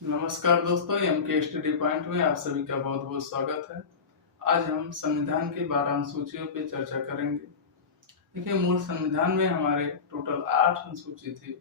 नमस्कार दोस्तों, एम के स्टडी पॉइंट में आप सभी का बहुत बहुत स्वागत है। आज हम संविधान की 12 अनुसूचियों पे चर्चा करेंगे। देखिए, मूल संविधान में हमारे टोटल 8 अनुसूची थी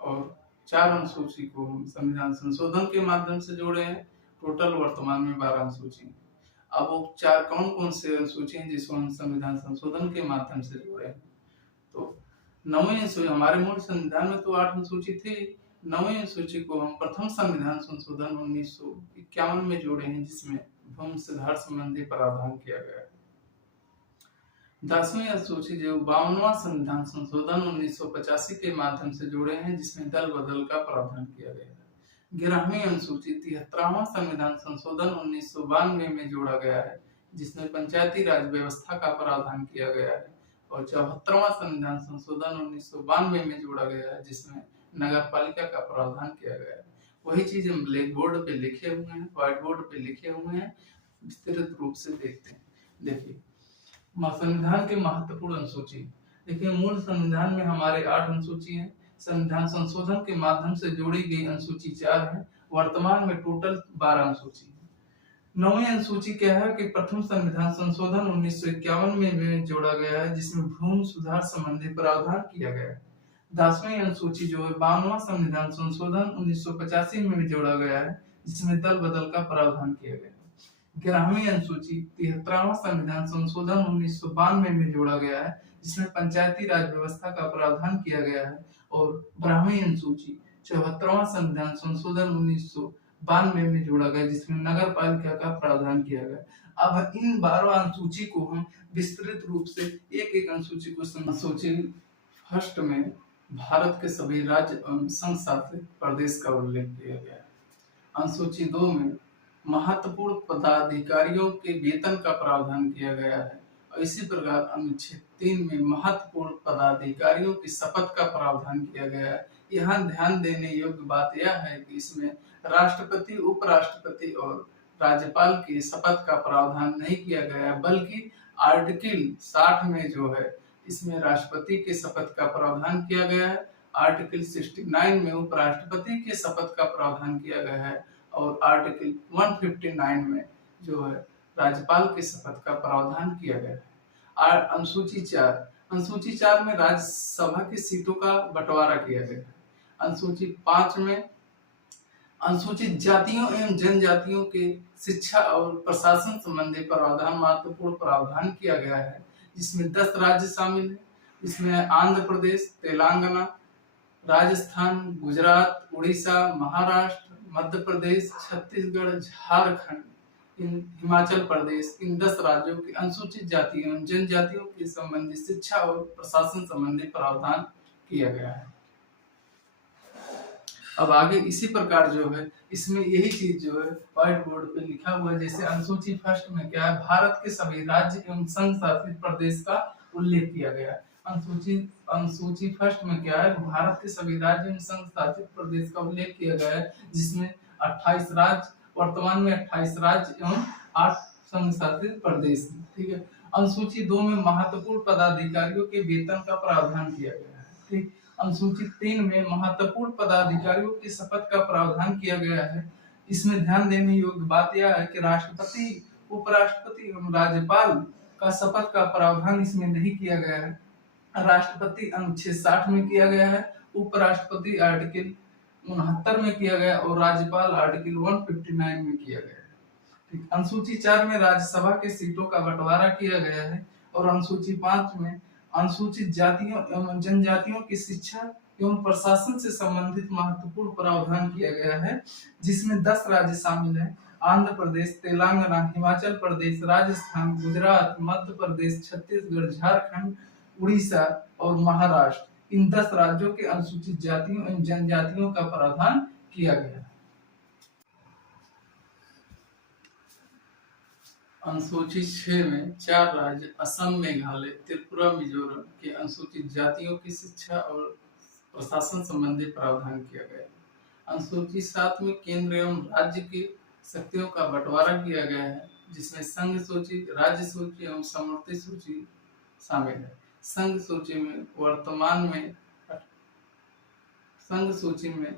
और 4 अनुसूची को हम संविधान संशोधन के माध्यम से जोड़े हैं। टोटल वर्तमान में 12 अनुसूची हैं। अब वो 4 कौन कौन से अनुसूची हैं जिसको हम संविधान संशोधन के माध्यम से जोड़े हैं? तो 9वीं अनुसूची, हमारे मूल संविधान में तो 8 अनुसूची थी। 9वीं अनुसूची को हम प्रथम संविधान संशोधन 1951 में जोड़े हैं, जिसमें भूमि सुधार संबंधी प्रावधान किया गया है। 10वीं अनुसूची जो 52वां संविधान संशोधन 1985 के माध्यम से जोड़े हैं, जिसमें दल बदल का प्रावधान किया गया है। 11वीं अनुसूची 73वां संविधान संशोधन 1992 में जोड़ा गया है, जिसमें पंचायती राज व्यवस्था का प्रावधान किया गया है। और 74वां संविधान संशोधन 1992 में जोड़ा गया है, जिसमें नगर पालिका का प्रावधान किया गया है। वही चीज हम ब्लैक बोर्ड पे लिखे हुए हैं, व्हाइट बोर्ड पे लिखे हुए हैं, विस्तृत रूप से देखते हैं। देखिए, संविधान के महत्वपूर्ण अनुसूची। देखिए, मूल संविधान में हमारे 8 अनुसूची हैं। संविधान संशोधन के माध्यम से जोड़ी गई अनुसूची 4 है। वर्तमान में टोटल 12 अनुसूची है। 9वीं अनुसूची क्या है कि प्रथम संविधान संशोधन 1951 में जोड़ा गया है, जिसमें भूमि सुधार संबंधी प्रावधान किया गया है। 10वीं अनुसूची जो है 52वां संविधान संशोधन 1985 में जोड़ा गया है, जिसमें दल बदल का प्रावधान किया गया है। 11वीं अनुसूची 73वां संविधान संशोधन 1992 में जोड़ा गया है, जिसमें पंचायती राज व्यवस्था का प्रावधान किया गया है। और 12वीं अनुसूची 74वां संविधान संशोधन 1992 में जोड़ा गया, जिसमें नगर पालिका का प्रावधान किया गया। अब इन 12 अनुसूची को हम विस्तृत रूप से एक एक अनुसूची को अनुसूची फर्स्ट में भारत के सभी राज्य एवं संघ शासित प्रदेश का उल्लेख किया गया है। अनुसूची 2 में महत्वपूर्ण पदाधिकारियों के वेतन का प्रावधान किया गया है। और इसी प्रकार अनुच्छेद 3 में महत्वपूर्ण पदाधिकारियों की शपथ का प्रावधान किया गया है। यहाँ ध्यान देने योग्य बात यह है कि इसमें राष्ट्रपति, उपराष्ट्रपति और राज्यपाल की शपथ का प्रावधान नहीं किया गया है, बल्कि आर्टिकल 60 में जो है इसमें राष्ट्रपति के शपथ का प्रावधान किया गया है। आर्टिकल 69 में उपराष्ट्रपति के शपथ का प्रावधान किया गया है। और आर्टिकल 159 में जो है राज्यपाल के शपथ का प्रावधान किया गया है। अनुसूची 4 में राज्यसभा की सीटों का बंटवारा किया गया है। अनुसूची 5 में अनुसूचित जातियों एवं जनजातियों के शिक्षा और प्रशासन संबंधी प्रावधान महत्वपूर्ण प्रावधान किया गया है, जिसमें 10 राज्य शामिल है। इसमें आंध्र प्रदेश, तेलंगाना, राजस्थान, गुजरात, उड़ीसा, महाराष्ट्र, मध्य प्रदेश, छत्तीसगढ़, झारखंड, हिमाचल प्रदेश, इन 10 राज्यों की अनुसूचित जातियों एवं जनजातियों के संबंधी शिक्षा और प्रशासन संबंधी प्रावधान किया गया है। अब आगे इसी प्रकार जो है इसमें यही चीज जो है व्हाइट बोर्ड पे लिखा हुआ है। जैसे अनुसूची फर्स्ट में क्या है, भारत के सभी राज्य एवं संघ शासित प्रदेश का उल्लेख किया गया है। अनुसूची फर्स्ट में क्या है, भारत के सभी राज्य एवं संघ शासित प्रदेश का उल्लेख किया गया है, जिसमें 28 राज्य, वर्तमान में 28 राज्य एवं 8 संघ शासित प्रदेश। ठीक है। अनुसूची 2 में महत्वपूर्ण पदाधिकारियों के वेतन का प्रावधान किया गया है। ठीक। अनुसूची 3 में महत्वपूर्ण पदाधिकारियों की शपथ का प्रावधान किया गया है। इसमें ध्यान देने योग्य बात यह है कि राष्ट्रपति, उपराष्ट्रपति एवं राज्यपाल का शपथ का प्रावधान इसमें नहीं किया गया है। राष्ट्रपति अनुच्छेद 60 में किया गया है, उपराष्ट्रपति आर्टिकल 69 में किया गया और राज्यपाल आर्टिकल 159 में किया गया है। ठीक। अनुसूची 4 में राज्यसभा के सीटों का बंटवारा किया गया है। और अनुसूची 5 में अनुसूचित जातियों एवं जनजातियों की शिक्षा एवं प्रशासन से संबंधित महत्वपूर्ण प्रावधान किया गया है, जिसमें 10 राज्य शामिल हैं। आंध्र प्रदेश, तेलंगाना, हिमाचल प्रदेश, राजस्थान, गुजरात, मध्य प्रदेश, छत्तीसगढ़, झारखंड, उड़ीसा और महाराष्ट्र, इन 10 राज्यों के अनुसूचित जातियों एवं जनजातियों का प्रावधान किया गया है। अनुसूची 6 में 4 राज्य असम, मेघालय, त्रिपुरा, मिजोरम के अनुसूचित जातियों की शिक्षा और प्रशासन संबंधी प्रावधान किया गया। अनुसूची 7 में केंद्र एवं राज्य की शक्तियों का बंटवारा किया गया है, जिसमें संघ सूची, राज्य सूची एवं समवर्ती सूची शामिल है। संघ सूची में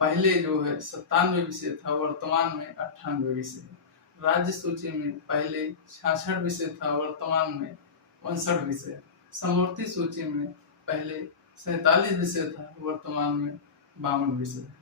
पहले जो है 97 विषय था, वर्तमान में 98 विषय है। राज्य सूची में पहले 66 विषय था, वर्तमान में 59 विषय है। समवर्ती सूची में पहले 47 विषय था, वर्तमान में 52 विषय है।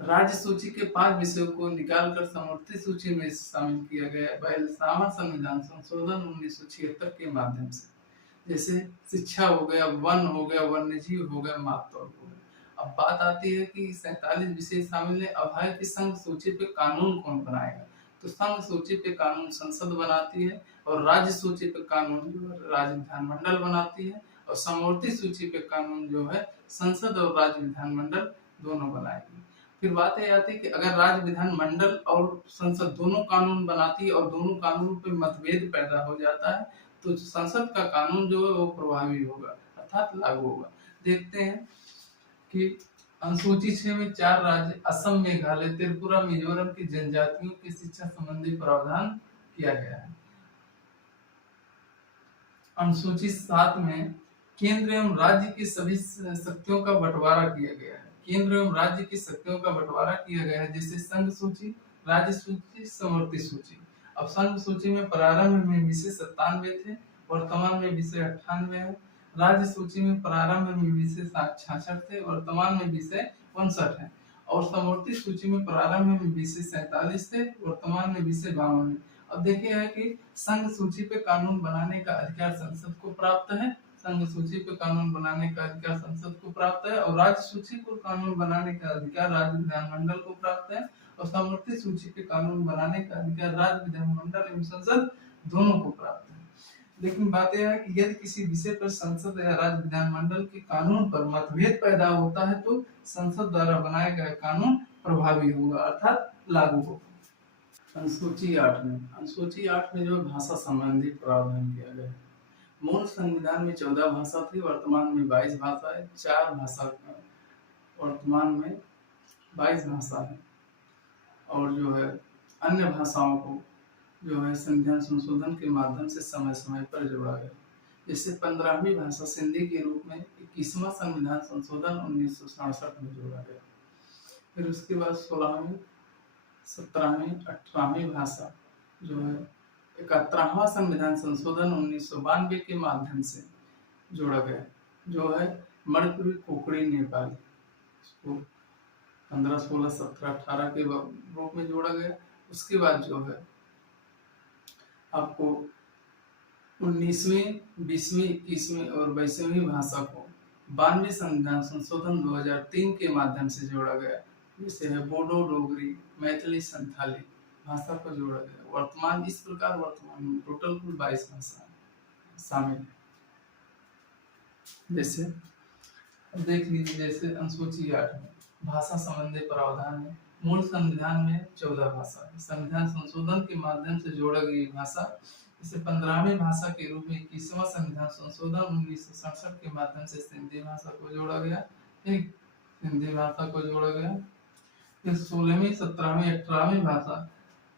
राज्य सूची के 5 विषयों को निकालकर समवर्ती सूची में शामिल किया गया है 42वां संविधान संशोधन 1976 के माध्यम से। जैसे शिक्षा हो गया, वन हो गया, वन्यजीव हो गया, मातृत्व हो गया। अब बात आती है कि 47 विषय शामिल है। अब है कि संघ सूची पे कानून कौन बनाएगा, तो संघ सूची पे कानून संसद बनाती है और राज्य सूची पे कानून जो है राज्य विधानमंडल बनाती है, और समवर्ती सूची पे कानून जो है संसद और राज्य विधानमंडल दोनों बनाएगी। फिर बात यह आती है कि अगर राज्य विधानमंडल और संसद दोनों कानून बनाती है और दोनों कानून पे मतभेद पैदा हो जाता है, तो संसद का कानून जो है वो प्रभावी होगा, अर्थात लागू होगा। देखते हैं कि अनुसूची 6 में 4 राज्य असम, मेघालय, त्रिपुरा, मिजोरम की जनजातियों की शिक्षा संबंधी प्रावधान किया गया है। अनुसूची 7 में केंद्र एवं राज्य की सभी शक्तियों का बंटवारा किया गया है। केंद्र एवं राज्य की शक्तियों का बंटवारा किया गया है, जैसे संघ सूची, राज्य सूची, समवर्ती सूची। अब संघ सूची में प्रारंभ में विषय 97 थे, वर्तमान में विषय 98 है। राज्य सूची में प्रारंभ में विषय 66 थे, वर्तमान में विषय 59 है। और समवर्ती सूची में प्रारंभ में विषय 47 थे, वर्तमान में विषय 52 है। अब देखिए है कि संघ सूची पे कानून बनाने का अधिकार संसद को प्राप्त है, संघ सूची पे कानून बनाने का अधिकार संसद को प्राप्त है, और राज्य सूची पर कानून बनाने का अधिकार राज्य विधानमंडल को प्राप्त है, और समवर्ती सूची पे कानून बनाने का अधिकार राज्य विधानमंडल एवं संसद दोनों को प्राप्त है। लेकिन बात यह है कि यदि किसी विषय पर संसद या राज्य विधानमंडल के कानून पर मतभेद पैदा होता है, तो संसद द्वारा बनाया गया कानून प्रभावी होगा, अर्थात लागू होगा। अनुसूची 8 में जो भाषा संबंधी प्रावधान किया गया है। मूल संविधान में 14 भाषा थी, वर्तमान में 22 भाषा है। 4 भाषा वर्तमान में 22 भाषा है, और जो है अन्य भाषाओं को जो है संविधान संशोधन के माध्यम से समय समय पर जोड़ा गया। जैसे 15वीं भाषा सिंधी के रूप में 21वां संविधान संशोधन 1967 में जोड़ा गया। फिर उसके बाद 16वीं, 17वीं, 18वीं भाषा जो है 71वां संविधान संशोधन 1992 के माध्यम से जोड़ा गया, जो है मणिपुरी, कोकड़ी, नेपाली। इसको 15, 16, 17, 18 के रूप में जोड़ा गया। उसके बाद जो है आपको 19वीं, 20वीं, 21वीं और 22वीं भाषा को 92 संविधान संशोधन 2003 के माध्यम से जोड़ा गया। जैसे है बोडो, डोगरी, मैथिली, संथाली भाषा को जोड़ा गया। वर्तमान इस प्रकार वर्तमान में टोटल कुल 22 भाषा शामिल है। जैसे देख लीजिए, जैसे अनुसूची 8 में भाषा संबंधी प्रावधान है। मूल संविधान में 14 भाषा है। संविधान संशोधन के माध्यम से जोड़ा गई भाषा, जैसे 15वीं भाषा के रूप में 21वां संविधान संशोधन 1967 के माध्यम से सिंधी भाषा को जोड़ा गया। ठीक, सिंधी भाषा को जोड़ा गया। फिर 16वीं, 17वीं, 18वीं भाषा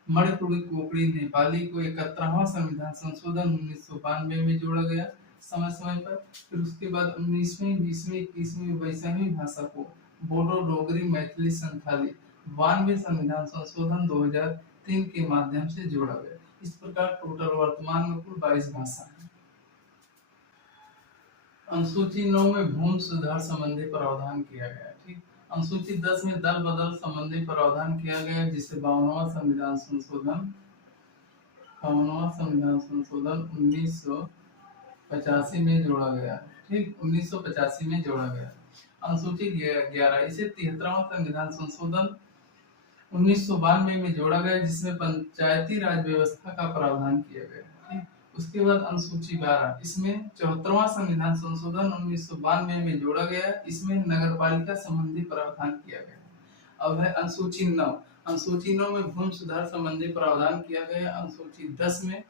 मणिपुरी, कोकड़ी, नेपाली को 71वां संविधान संशोधन 1992 में जोड़ा गया समय समय पर। फिर उसके बाद 19वीं, 20वीं, 21वीं, 22वीं भाषा को बोडो, डोगरी, मैथिली, संथाली 92वें संविधान संशोधन 2003 के माध्यम से जोड़ा गया। इस प्रकार टोटल वर्तमान में कुल 22 भाषा है। अनुसूची 9 में भूमि सुधार संबंधी प्रावधान किया गया। ठीक, अनुसूची 10 में दल बदल संबंधी प्रावधान किया गया, जिसे 52वां संविधान संशोधन 1985 में जोड़ा गया। ठीक, 1985 में जोड़ा गया। अनुसूची 11 इसे 73वां संविधान संशोधन 1992 में जोड़ा गया, जिसमें पंचायती राज व्यवस्था का प्रावधान किया गया। ठीक, उसके बाद अनुसूची 12 इसमें 74वां संविधान संशोधन 1992 में जोड़ा गया, इसमें नगरपालिका संबंधी प्रावधान किया गया। अब है अनुसूची 9। अनुसूची 9 में भूमि सुधार संबंधी प्रावधान किया गया। अनुसूची 10 में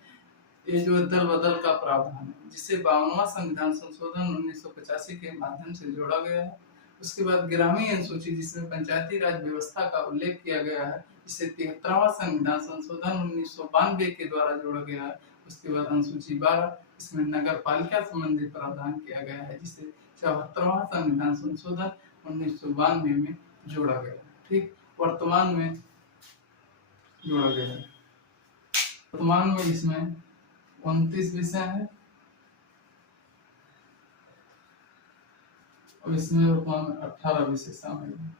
ये जो दल बदल का प्रावधान है, जिसे 52वां संविधान संशोधन 1985 के माध्यम से जोड़ा गया है। उसके बाद 11वीं अनुसूची, जिसमें पंचायती राज व्यवस्था का उल्लेख किया गया है, जिसे 73वां संविधान संशोधन 1992 के द्वारा जोड़ा गया है। उसके बाद अनुसूची 12 इसमें नगर पालिका संबंधी प्रावधान किया गया है, जिसे 74वां संविधान संशोधन 1992 में जोड़ा गया। ठीक, वर्तमान में जोड़ा गया है। वर्तमान में इसमें 29 विषय है और इसमें वर्तमान में 18 विषय शामिल है।